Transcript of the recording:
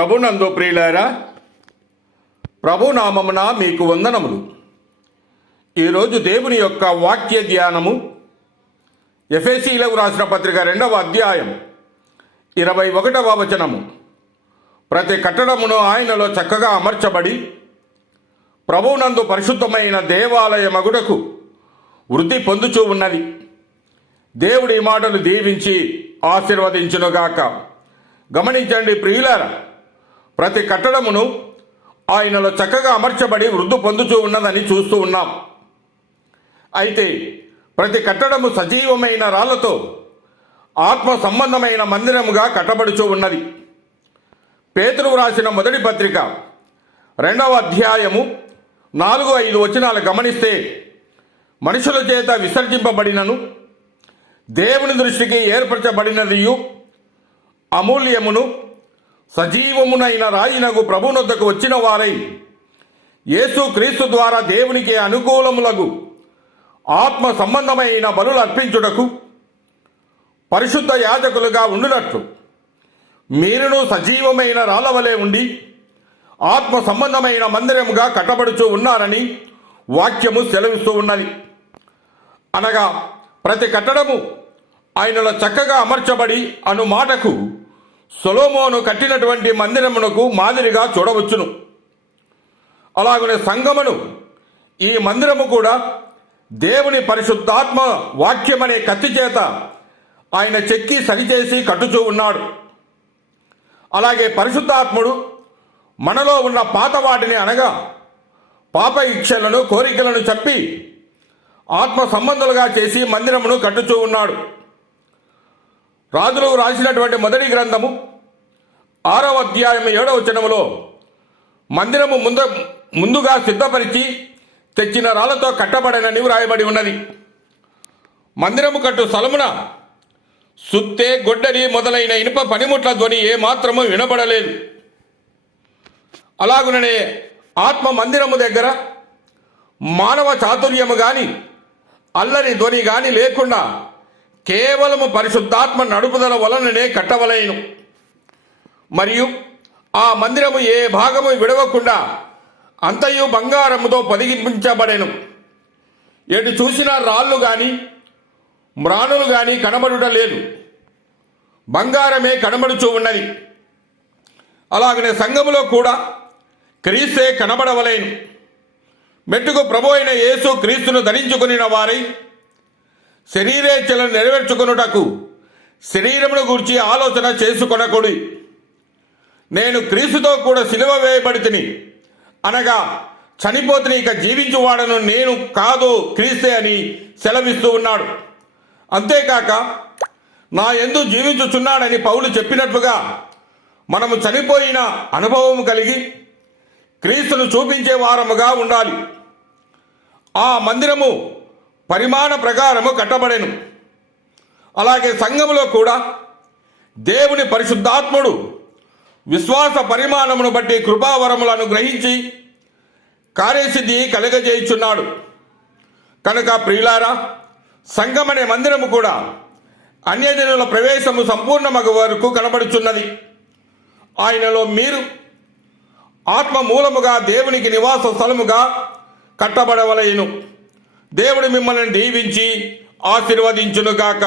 ప్రభునందు ప్రియులారా, ప్రభునామమున మీకు వందనములు. ఈరోజు దేవుని యొక్క వాక్య ధ్యానము ఎఫెసీయులకు రాసిన పత్రిక 2వ అధ్యాయం 21వ వచనము. ప్రతి కట్టడమును ఆయనలో చక్కగా అమర్చబడి ప్రభునందు పరిశుద్ధమైన దేవాలయ మగుడకు వృద్ధి పొందుచూ ఉన్నది. దేవుడి మాటలు దీవించి ఆశీర్వదించునుగాక. గమనించండి ప్రియులారా, ప్రతి కట్టడమును ఆయనలో చక్కగా అమర్చబడి వృద్ధి పొందుచూ ఉన్నదని చూస్తూ ఉన్నాం. అయితే ప్రతి కట్టడము సజీవమైన రాళ్లతో ఆత్మ సంబంధమైన మందిరముగా కట్టబడుచూ ఉన్నది. పేతురు రాసిన మొదటి పత్రిక 2వ అధ్యాయము 4-5 వచనాలు గమనిస్తే, మనుషుల చేత విసర్జింపబడినను దేవుని దృష్టికి ఏర్పరచబడినదియు అమూల్యమును సజీవమునైన రాయినగు ప్రభునొద్దకు వచ్చిన వారై యేసు క్రీస్తు ద్వారా దేవునికి అనుకూలములగు ఆత్మ సంబంధమైన బలులు అర్పించుటకు పరిశుద్ధ యాజకులుగా ఉండునట్లు మీరును సజీవమైన రాళ్ళవలే ఉండి ఆత్మ సంబంధమైన మందిరముగా కట్టబడుచూ ఉన్నారని వాక్యము సెలవిస్తూ ఉన్నది. అనగా ప్రతి కట్టడము ఆయనలో చక్కగా అమర్చబడి అను మాటకు సొలొమోను కట్టినటువంటి మందిరమునకు మాదిరిగా చూడవచ్చును. అలాగనే సంగమును, ఈ మందిరము కూడా దేవుని పరిశుద్ధాత్మ వాక్యమనే కత్తి చేత ఆయన చెక్కి సరిచేసి కట్టుచూ ఉన్నాడు. అలాగే పరిశుద్ధాత్ముడు మనలో ఉన్న పాత వాటిని, అనగా పాప ఇచ్ఛలను కోరికలను చంపి ఆత్మ సంబంధులుగా చేసి మందిరమును కట్టుచూ ఉన్నాడు. రాజులకు రాసినటువంటి మొదటి గ్రంథము 6వ అధ్యాయం 7వ వచనములో మందిరము ముందుగా సిద్ధపరిచి తెచ్చిన రాళ్లతో కట్టబడనని వ్రాయబడి ఉన్నది. మందిరము కట్టు స్థలమున సుత్తె, గొడ్డలి మొదలైన ఇనుప పనిముట్ల ధ్వని ఏమాత్రము వినబడలేదు. అలాగుననే ఆత్మ మందిరము దగ్గర మానవ చాతుర్యము గాని అల్లరి ధ్వని గాని లేకుండా కేవలము పరిశుద్ధాత్మ నడుపుదల వలననే కట్టవలెను. మరియు ఆ మందిరము ఏ భాగము విడవకుండా అంతయు బంగారముతో పొదిగించబడెను. ఎటు చూసిన రాళ్ళు గాని మ్రాణులు గాని కనబడుట లేదు, బంగారమే కనబడుచూ ఉన్నది. అలాగనే సంఘములో కూడా క్రీస్తే కనబడవలేను. మెట్టుకు ప్రభు అయిన యేసు క్రీస్తును ధరించుకుని వారై శరీరేచ్ఛలను నెరవేర్చుకొనుటకు శరీరమును గూర్చి ఆలోచన చేసుకొనకుడి. నేను క్రీస్తుతో కూడా సిలువ వేయబడి తిని, అనగా చనిపోతుని, ఇక జీవించువాడను నేను కాదు క్రీస్తే అని సెలవిస్తూ ఉన్నాడు. అంతేకాక నా యందు జీవించుచున్నాడని పౌలు చెప్పినట్లుగా మనము చనిపోయిన అనుభవం కలిగి క్రీస్తును చూపించే వారముగా ఉండాలి. ఆ మందిరము పరిమాణ ప్రకారము కట్టబడెను. అలాగే సంఘములో కూడా దేవుని పరిశుద్ధాత్ముడు విశ్వాస పరిమాణమును బట్టి కృపావరములను గ్రహించి కార్యసిద్ధి కలుగజేయుచున్నాడు. కనుక ప్రియులారా, సంఘమనే మందిరము కూడా అన్యజనుల ప్రవేశము సంపూర్ణమగు వరకు కనబడుచున్నది. ఆయనలో మీరు ఆత్మ మూలముగా దేవునికి నివాస స్థలముగా కట్టబడవలెను. దేవుడు మిమ్మల్ని దీవించి ఆశీర్వదించునుగాక.